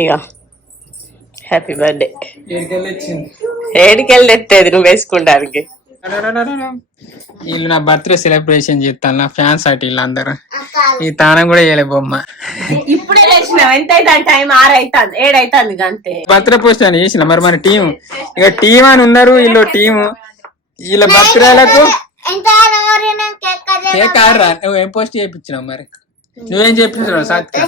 ఇక happy birthday. వచ్చింది ఏడికెళ్ళి ఎత్తేది నువ్వు వేసుకుంటానికి. వీళ్ళు నా బర్త్డే సెలబ్రేషన్ చేస్తాను, నా ఫ్యాన్స్ అటు వీళ్ళందరూ. ఈ తానం కూడా వేయలే బొమ్మ. ఇప్పుడే చేసినావు. ఎంత అవుతుంది? టైం 6 అవుతుంది, 7 అవుతుంది అంతే. బర్త్డే పోస్ట్ అని చేసిన. మరి మన టీం ఇక టీం అని ఉన్నారు వీళ్ళు. టీము వీళ్ళ బర్త్డేలకు కేక్ ఆడరా. నువ్వు ఏం పోస్ట్ చేయించినావు? మరి నువ్వేం చేయించినావు? సాత్విక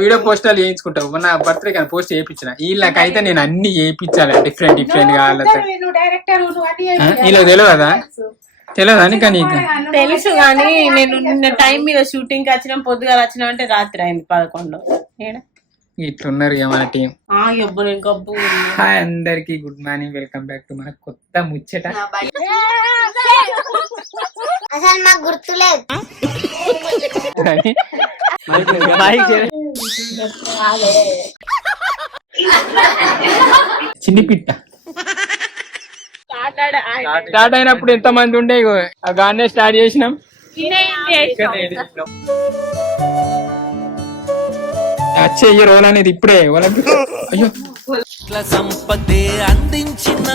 వీడియో పోస్టర్లు చేయించుకుంటావు. నా బర్త్డే కానీ పోస్ట్ చేయించిన. వీళ్ళకైతే నేను అన్ని చేయించాలి, డిఫరెంట్ డిఫరెంట్ గా. వాళ్ళతో వీళ్ళకి తెలియదా? తెలియదా నీకు? నీకు తెలుసు కానీ నేను నిన్న టైం మీద షూటింగ్ కి వచ్చినా, పొద్దుగా వచ్చినా అంటే రాత్రి అయింది 11. ఇట్లున్నారు ఇక మన టీం. హాయ్ అందరికి, good morning, welcome back to మన కొత్త ముచ్చట. అసలు మాకు గుర్తులేదు. చిన్ని పిట్ట స్టార్ట్ అయినప్పుడు ఎంత మంది ఉండే, ఆ గానే స్టార్ట్ చేసినాం. వచ్చే ఈ రోల్ అనేది ఇప్పుడే అయ్యో సంపదే అందించిన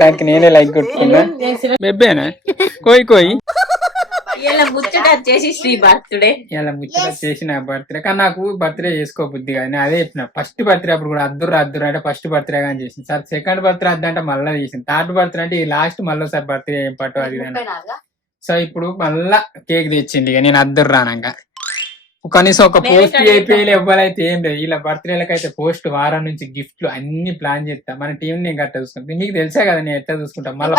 దానికి నేనే లైక్ కొట్టుకున్నా. బెబ్బేనా కోయి కోయి ఇలా ముచ్చట వచ్చేసి శ్రీ బర్త్డే. ఇలా ముచ్చట చేసిన బర్త్డే. కానీ నాకు బర్త్డే చేసుకో బుద్ధి కానీ అదే చెప్పిన. ఫస్ట్ బర్త్డే అప్పుడు కూడా అద్దురు అంటే ఫస్ట్ బర్త్డే కానీ చేసింది సార్. సెకండ్ బర్త్డే అద్దంటే మళ్ళీ చేసింది. థర్డ్ బర్త్డే అంటే ఈ లాస్ట్ మళ్ళీ సార్ బర్త్డే ఏం పట్టు అది. సో ఇప్పుడు మళ్ళా కేక్ తెచ్చింది. ఇక నేను అద్దురు రానంగా కనీసం ఒక పోస్ట్ అయిపోయి ఎవ్వరైతే ఏం లేదు. ఇలా బర్త్డేలకైతే పోస్ట్, వారం నుంచి గిఫ్ట్లు అన్ని ప్లాన్ చేస్తా. మన టీం నేను గట్ట చూసుకుంటా. మీకు తెలిసే కదా నేను ఎట్లా చూసుకుంటా. మళ్ళీ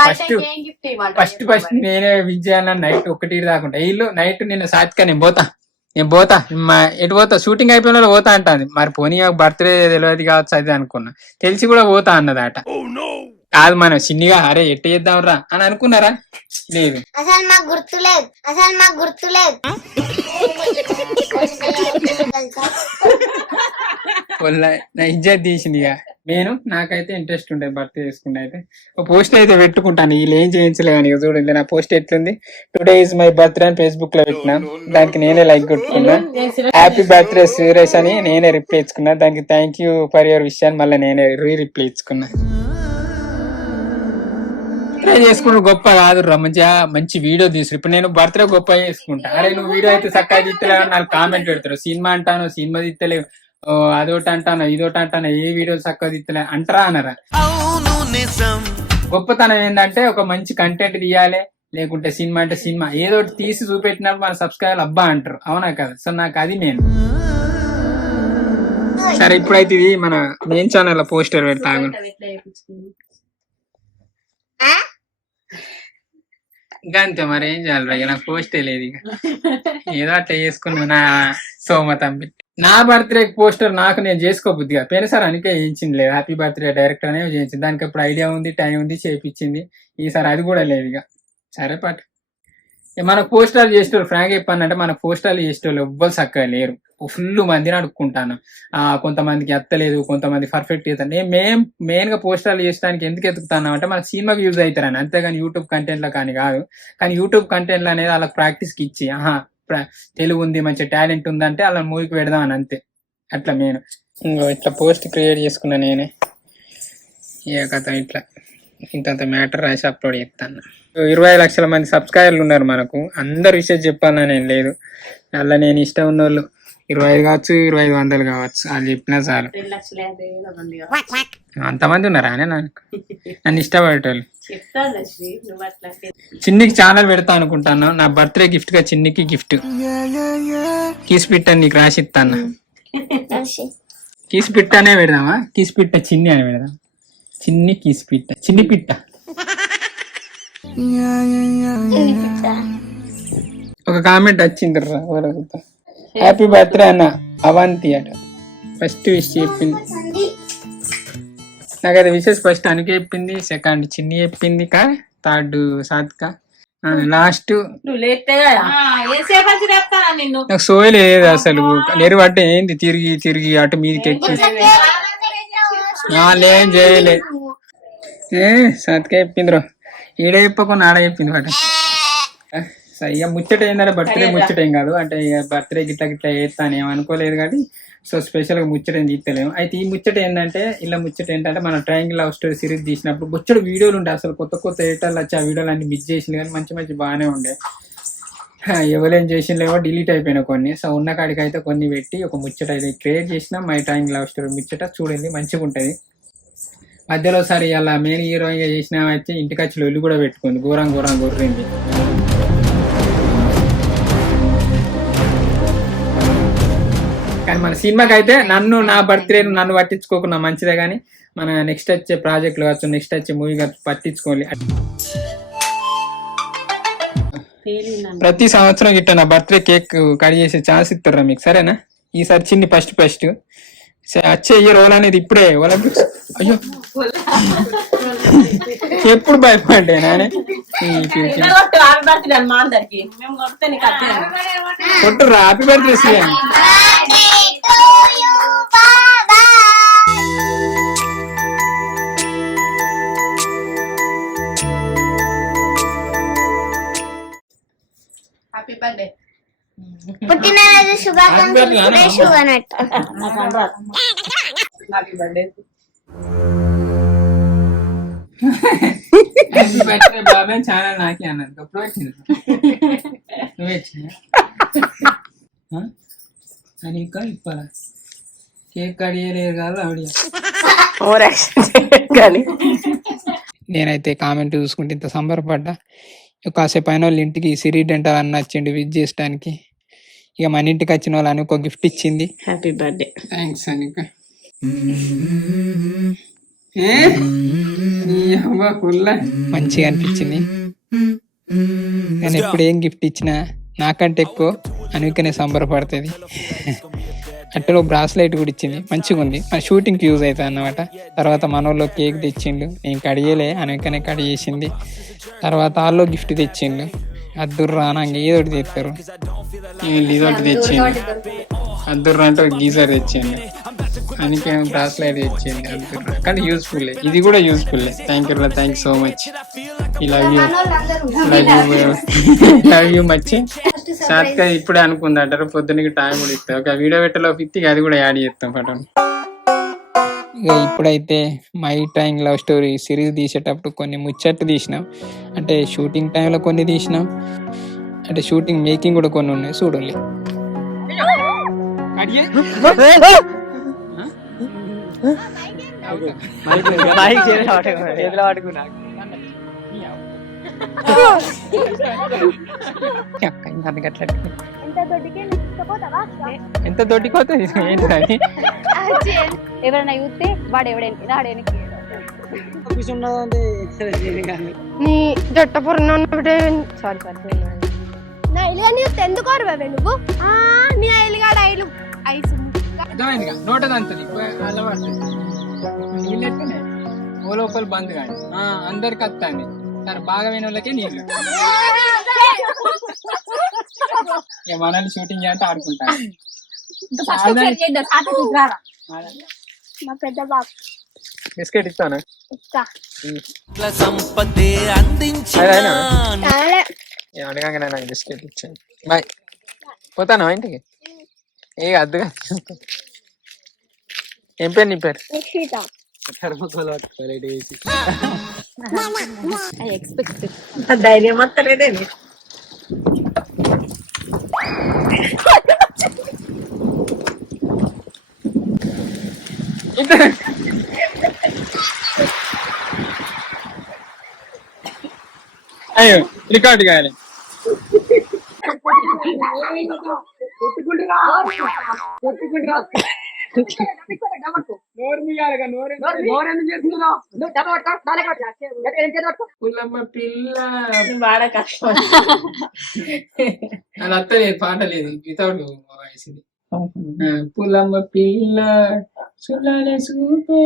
ఫస్ట్ నేనే విజయాన్ని నైట్ 1 దాకుంటా. వీళ్ళు నైట్ నిన్న సాత్విక నేను పోతా ఎటు పోతా, షూటింగ్ అయిపోయిన పోతా అంటాను. మరి పోనీ బర్త్డే తెలియదు కావచ్చు అది అనుకున్నా. తెలిసి కూడా పోతా అన్నదాట. కాదు మనం చిన్నగా అరే ఎట్ట చేద్దాం రా అని అనుకున్నారా? లేదు. అసలు మాకు గుర్తులేదు. నా ఇజ్జత్ తీసింది. ఇక నేను నాకైతే ఇంట్రెస్ట్ ఉంటుంది బర్త్డే చేసుకుంటే. అయితే ఒక పోస్ట్ అయితే పెట్టుకుంటాను. వీళ్ళు ఏం చేయించలేదని. ఇక చూడండి నా పోస్ట్ ఎట్లుంది. టుడే ఇస్ మై బర్త్డే అని ఫేస్బుక్ లో పెట్టినా. దానికి నేనే లైక్ కొట్టుకున్నా. హ్యాపీ బర్త్డే సురేష్ అని నేనే రిప్లై ఇచ్చుకున్నా. దానికి thank you for your wish అని మళ్ళీ నేనే రిప్లై ఇచ్చుకున్నా. చేసుకుంటూ గొప్ప కాదు రా, మంచిగా మంచి వీడియో తీసుకు. ఇప్పుడు నేను బర్త్డే గొప్ప చేసుకుంటా. అరే నువ్వు వీడియో అయితే చక్కగా తీస్తలేవు నాకు కామెంట్ పెడతారు. సినిమా అంటాను, సినిమా తీస్తలేవు, అదొకటి అంటాను, ఇదొకటి అంటాను, ఏ వీడియో చక్కగా తీస్తలే అంటారా అనరా. గొప్పతనం ఏంటంటే ఒక మంచి కంటెంట్ తీయాలి, లేకుంటే సినిమా అంటే సినిమా ఏదో తీసి చూపెట్టినప్పుడు మన సబ్స్క్రైబర్ అబ్బా అంటారు. అవునా కదా? సో నాకు అది నేను. సరే ఇప్పుడైతే ఇది మన మెయిన్ ఛానల్ లో పోస్టర్ పెడతాను. ఇంకా అంతే, మరి ఏం చేయాలి ఇక. నాకు పోస్టే లేదు. ఇక ఏదో అట్లా చేసుకున్నా నా సోమతంబి. నా బర్త్డే పోస్టర్ నాకు నేను చేసుకోబుద్దిగా పోయినసారి అందుకే చేయించింది లేదు. హ్యాపీ బర్త్డే డైరెక్టర్ అనే చేయించింది. దానికి అప్పుడు ఐడియా ఉంది, టైం ఉంది, చేయించింది. ఈసారి అది కూడా లేదు. ఇక సరే పాటు మన పోస్టర్లు చేసేవాళ్ళు ఫ్రాంక్ చెప్పానంటే మన పోస్టర్లు చేసేవాళ్ళు ఎవ్వరు చక్కగా లేరు. ఫుల్ మందిని అడుక్కుంటాను. కొంతమందికి ఎత్తలేదు, కొంతమంది పర్ఫెక్ట్ చేస్తాను. నేను మెయిన్ గా పోస్టర్లు చేసడానికి ఎందుకు ఎత్తుకుతాను అంటే మన సినిమాకి యూజ్ అవుతారని, అంతేగాని యూట్యూబ్ కంటెంట్ లో కానీ కాదు. కానీ యూట్యూబ్ కంటెంట్ అనేది వాళ్ళకి ప్రాక్టీస్ కి ఇచ్చి తెలుగు ఉంది, మంచి టాలెంట్ ఉందంటే అలా మూవీకి పెడదామని అంతే. అట్లా నేను ఇంకో ఇట్లా పోస్ట్ క్రియేట్ చేసుకున్నా నేనే. ఏ కథ ఇట్లా ఇంత మ్యాటర్ రాసి అప్లోడ్ చేస్తాను. 20 లక్షల మంది సబ్స్క్రైబర్లు ఉన్నారు మనకు. అందరు విషయం చెప్పాలని నేను లేదు. అలా నేను ఇష్టం ఉన్న వాళ్ళు 25 కావచ్చు, 2500 కావచ్చు, అది చెప్పినా చాలు. అంతమంది ఉన్నారా అని నన్ను ఇష్టపడేటోళ్ళు. చిన్నికి ఛానల్ పెడతా అనుకుంటాను. నా బర్త్డే గిఫ్ట్ గా చిన్నికి గిఫ్ట్ కీస్ పిట్ట నీకు రాసి ఇస్తాను. కీస్ పిట్ట అనే పెడదామా? కీస్ పిట్ట చిన్ని అని పెడదాం. చిన్ని కీస్ పిట్ట, చిన్ని పిట్ట. ఒక కామెంట్ వచ్చింది రా, హ్యాపీ బర్త్డే అన్న అవంతి అట. ఫస్ట్ విష్ చెప్పింది నాకు. అది విషెస్ ఫస్ట్ అనుకే చెప్పింది, సెకండ్ చిన్ని చెప్పింది, థర్డ్ సాత్విక, లాస్ట్ నాకు సోయ లేదు అసలు. నెరు పట్టే ఏంది తిరిగి తిరిగి అటు మీదకి ఎక్కి లేం చేయలే. సాత్విక చెప్పింది రో. ఈడ చెప్పకుండా ఆడ చెప్పింది పట. ఇక ముచ్చట ఏంటంటే బర్త్డే ముచ్చట ఏం కాదు అంటే బర్త్డే గిట్లా గిట్లా చేస్తాను ఏమనుకోలేదు కానీ సో స్పెషల్ గా ముచ్చట ఏం తీస్తలేము. అయితే ఈ ముచ్చట ఏంటంటే ఇలా ముచ్చట ఏంటంటే మన ట్రయాంగిల్ లవ్ స్టోరీ సిరీస్ తీసినప్పుడు ముచ్చట వీడియోలు ఉండే అసలు కొత్త కొత్త ఎడిటర్లు వచ్చి ఆ వీడియోలు అన్ని మిస్ చేసింది కానీ మంచి మంచి బాగానే ఉండే. ఎవరేం చేసిందేమో డిలీట్ అయిపోయినా కొన్ని. సో ఉన్న కాడికి అయితే కొన్ని పెట్టి ఒక ముచ్చట అయితే క్రియేట్ చేసిన మై ట్రయాంగిల్ లవ్ స్టోరీ ముచ్చట చూడండి మంచిగా ఉంటుంది. మధ్యలో సరే అలా మెయిన్ హీరోయిన్ గా చేసిన వచ్చి ఇంటికి వచ్చి లొల్లి కూడా పెట్టుకుంది ఘోరం గుర్రింది. కానీ మన సినిమాకి అయితే నా బర్త్డే నన్ను పట్టించుకోకుండా మంచిదే కానీ మన నెక్స్ట్ వచ్చే ప్రాజెక్టులు కావచ్చు నెక్స్ట్ వచ్చే మూవీ కావచ్చు పట్టించుకోవాలి. ప్రతి సంవత్సరం గిట్ట నా బర్త్డే కేక్ కట్ చేసే ఛాన్స్ ఇస్తారా మీకు సరేనా? ఈసారి చిన్ని ఫస్ట్ వచ్చే ఇయర్ ఓలా అనేది ఇప్పుడే ఒలింపిక్స్. అయ్యో ఎప్పుడు భయపడ్డా నానే కొట్టురా హ్యాపీ బర్త్డే సీఎం. పుట్టినరోజు శుభాకాంక్షలు అన్నట్టు. బాబాయ్ చాలా నాకే అన్నది ఎప్పుడు వచ్చింది నువ్వే వచ్చినా అని ఇప్పాలా కేక్ కడియలేదు కాదు ఆవిడ. నేనైతే కామెంట్ చూసుకుంటే ఇంత సంబరపడ్డా. కాసేపు అయిన వాళ్ళ ఇంటికి సిరి డెంటల్ అన్న వచ్చిండు విజిట్ చేయడానికి. ఇక మన ఇంటికి వచ్చిన వాళ్ళు అని ఒక గిఫ్ట్ ఇచ్చింది. Happy birthday. థ్యాంక్స్ అనిక. మంచిగా అనిపించింది. కానీ ఎప్పుడు ఏం గిఫ్ట్ ఇచ్చినా నాకంటే ఎక్కువ అనుకనే సంబరపడుతుంది. అట్టలో బ్రాస్లైట్ కూడా ఇచ్చింది మంచిగా ఉంది. మన షూటింగ్కి యూజ్ అవుతుంది అన్నమాట. తర్వాత మనోళ్ళు కేక్ తెచ్చిండు, నేను కడియలే అనుకనే కడి చేసింది. తర్వాత వాళ్ళు గిఫ్ట్ తెచ్చిండు. అద్దుర్రా నాకు ఏదోటి తెస్తారు. ఇదొకటి తెచ్చిండు అద్దుర్రా అంటే ఒక గీజర్ తెచ్చిండు. అందుకే బ్రాస్లైట్ తెచ్చింది అద్దుర్రా. కానీ యూస్ఫుల్ ఇది కూడా useful. Thank you so much. Love you much. సాత్కా ఇప్పుడే అనుకుంది అంటారు పొద్దున్నకి టైం కూడా ఇస్తాం. ఒక వీడియో పెట్టలో ఫిత్తికి అది కూడా యాడ్ చేస్తాం పటం. ఇక ఇప్పుడైతే my triangle love story series తీసేటప్పుడు కొన్ని ముచ్చట్లు తీసినాం. అంటే షూటింగ్ టైంలో కొన్ని తీసినాం, అంటే షూటింగ్ మేకింగ్ కూడా కొన్ని ఉన్నాయి చూడండి. ఎంత దొడ్డిపోతుంది ఏంటని ఎవరైనా చూస్తే వాడు ఎవడెనికి నీ జట్టపుర సారీ నా ఇల్లు చూస్తే ఎందుకు నువ్వు నీ ఐలుగాడు ఐసు నోటదంతది అలవాటు ఓ లోపల బంద్ కాదు అందరికి వస్తాండి. తను బాగా విన వాళ్ళకే నీళ్ళు మనల్ని షూటింగ్ చేయాలంటే ఆడుకుంటాను. బిస్కెట్ ఇస్తాను అడగంగానే నాకు బిస్కెట్ ఇచ్చాను. బాయ్ పోతాను ఇంటికి. ఏ అద్దుగా ఏం పేరు నీ పేరు? ధైర్యం అత్తలేదే. అయ్యో రికార్డు కావాలి. పుల్లమ్మ పిల్ల బాగా కష్టం. అది అత్తలేదు పాట లేదు వితౌట్ వాయిస్. ఇది పుల్లమ్మ పిల్ల చూడాలి చూపే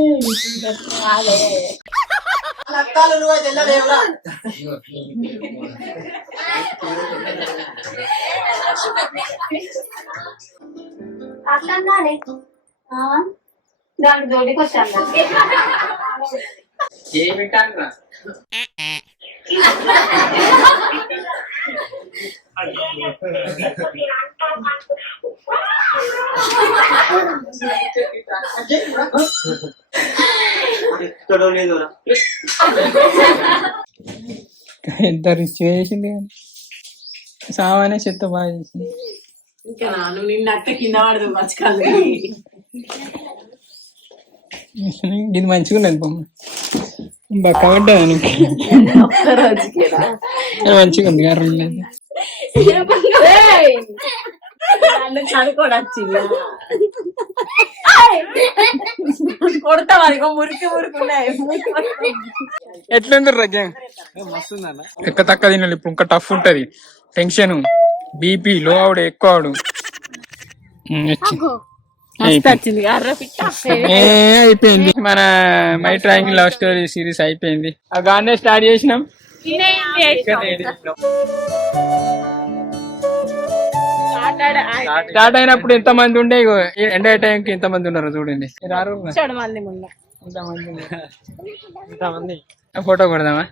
దానికి దొడ్డికి వచ్చాను. ఏమి ఎంత రిచ్ చేసింది కానీ సామాన్య చెత్త బాగా చేసింది. ఇంకా నాను నిన్న అక్క కింద పడదు మచ్చకాలు. ఇది మంచిగా ఉన్నది బొమ్మ బక్క పడ్డాను మంచిగా ఉంది గారు చదువుకోడు వచ్చింది కొడతా వారికి మురికి మురుకున్నాయి. ఎట్లుంది రగ్యం ఎక్క తక్క తినాలి. ఇప్పుడు ఇంకా టఫ్ ఉంటది. టెన్షన్ బీపీ లో ఆవిడ ఎక్కువ ఆవిడ అయిపోయింది. మన my triangle love story series అయిపోయింది. ఆ గానే స్టార్ట్ చేసినాం. స్టార్ట్ అయినప్పుడు ఎంత మంది ఉండే ఎండ్ అయ్యే టైంకి ఎంత మంది ఉన్నారు చూడండి. ఫోటో కొడదామా?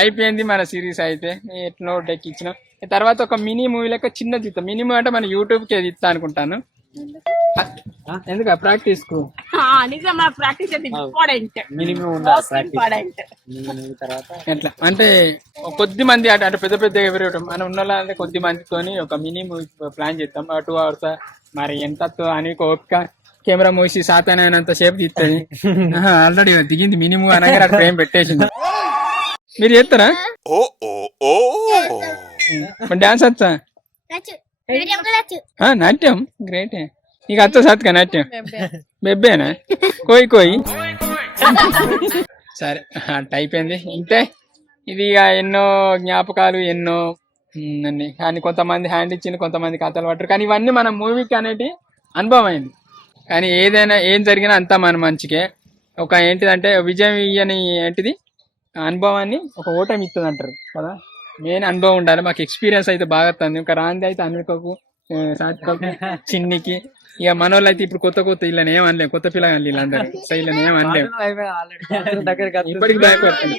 అయిపోయింది మన సిరీస్ అయితే. ఎట్లా ఎక్కించినాం. తర్వాత ఒక మినీ మూవీ లెక్క చిన్న తీస్తా. మినీ మూవీ అంటే మన యూట్యూబ్ కి తీస్తా అనుకుంటాను. ఎందుకు ప్రాక్టీస్ కు ఎట్లా అంటే కొద్ది మంది అంటే పెద్ద పెద్ద ఎవరు మనం ఉన్న కొద్ది మందితోని ఒక మినీ మూవీ ప్లాన్ చేస్తాం. 2 hours మరి ఎంత అని ఓపిక కెమెరా మూసి సాతాన్ అయినంత సేపు తీస్తుంది. ఆల్రెడీ దిగింది మినిమం అనగా ఫ్రేమ్ పెట్టేసింది. మీరు చేస్తారా? డాన్స్ వచ్చా? నాట్యం గ్రేట్. నీకు అచ్చ సత్కా నాట్యం? బెబ్బేనా? కోయి కోయి. సరే అట్ట అయిపోయింది. ఇంతే. ఇది ఇక ఎన్నో జ్ఞాపకాలు ఎన్నో అన్ని. కానీ కొంతమంది హ్యాండ్ ఇచ్చింది, కొంతమంది కథలు పట్టరు. కానీ ఇవన్నీ మన మూవీకి అనేది అనుభవం అయింది. కానీ ఏదైనా ఏం జరిగినా అంతా మన మంచికే. ఒక ఏంటిదంటే విజయం ఇయ్యని ఏంటిది అనుభవాన్ని ఒక ఓటమి ఇస్తుంది అంటారు కదా. మెయిన్ అనుభవం ఉండాలి. మాకు ఎక్స్పీరియన్స్ అయితే బాగా వస్తుంది. ఇంకా రాంది అయితే అన్నికకు సాత్కకు చిన్నికి ఇక మనోళ్ళు అయితే ఇప్పుడు కొత్త వీళ్ళని ఏం అనలేము. కొత్త పిల్లలు వీళ్ళందరూ సో వీళ్ళని ఏం అనలేము. ఇప్పటికి భయపడుతుంది.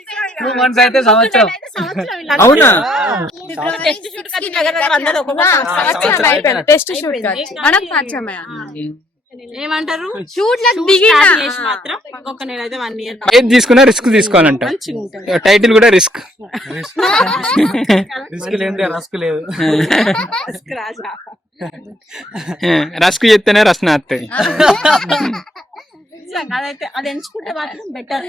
అవునా? ఏమంటారు షూట్ లకు దిగి మాత్రం ఇంకొక నేనైతే 1 year ఏది తీసుకున్నా రిస్క్ తీసుకోవాలంట. టైటిల్ కూడా రిస్క్. రస్క్ చెప్తేనే రసన వస్తుంది. అదైతే అది ఎంచుకుంటే మాత్రం బెటర్.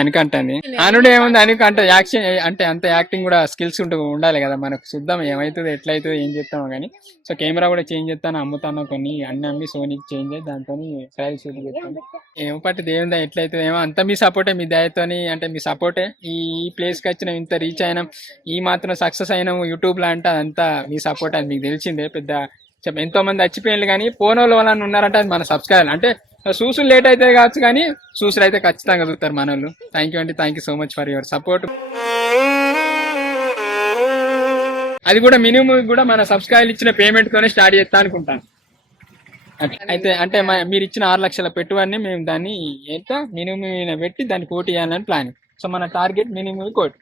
అనుకంటుంది అనుడు ఏముంది అనుకంటే యాక్షన్ అంటే అంత యాక్టింగ్ కూడా స్కిల్స్ ఉండాలి కదా మనకు. చూద్దాం ఏమవుతుంది ఎట్లయితుంది ఏం చేస్తామో కానీ. సో కెమెరా కూడా చేంజ్ చేస్తాను, అమ్ముతాను కొన్ని అన్ని అమ్మి సోనీకి చేంజ్ అయ్యి దాంతో ట్రయల్ షూట్ చేస్తాను. ఏమో పట్టి దేవుందా ఎట్లయితుంది ఏమో అంతా మీ సపోర్టే, మీ దయతోని అంటే మీ సపోర్టే. ఈ ప్లేస్కి వచ్చినాం, ఇంత రీచ్ అయినాం, ఈ మాత్రం సక్సెస్ అయినాము యూట్యూబ్లో అంటే అదంతా మీ సపోర్ట్. అది మీకు తెలిసిందే. పెద్ద ఎంతో మంది చచ్చిపోయినారు కానీ పోనోళ్ళు వాళ్ళని ఉన్నారంటే అది మన సబ్స్క్రైబర్. అంటే చూసులు లేట్ అయితే కావచ్చు కానీ చూసులు అయితే ఖచ్చితంగా చూస్తారు మన వాళ్ళు. థ్యాంక్ యూ అండి. Thank you so much for your support. అది కూడా మినిమం కూడా మన సబ్స్క్రైబర్ ఇచ్చిన పేమెంట్ తోనే స్టార్ట్ చేస్తా అనుకుంటాను. అయితే అంటే మీరు ఇచ్చిన 6 లక్షల పెట్టుబడిని మేము దాన్ని ఎంత మినిమం పెట్టి దాన్ని కోటి ఇవ్వాలని ప్లాన్. సో మన టార్గెట్ మినిమం కోటి.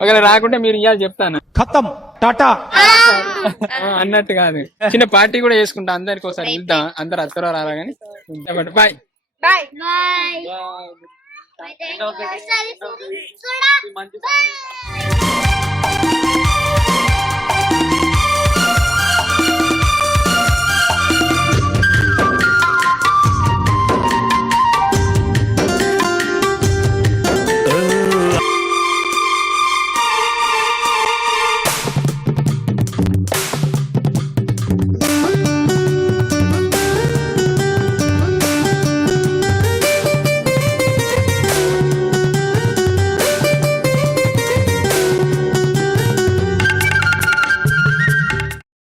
ఒకవేళ రాకుంటే మీరు ఇవ్వాలి చెప్తాను ఖతం టాటా అన్నట్టు కాదు. చిన్న పార్టీ కూడా చేసుకుంటా. అందరికి ఒకసారి వెళ్తాం. అందరు అత్తరో రారా కానీ. Bye bye bye.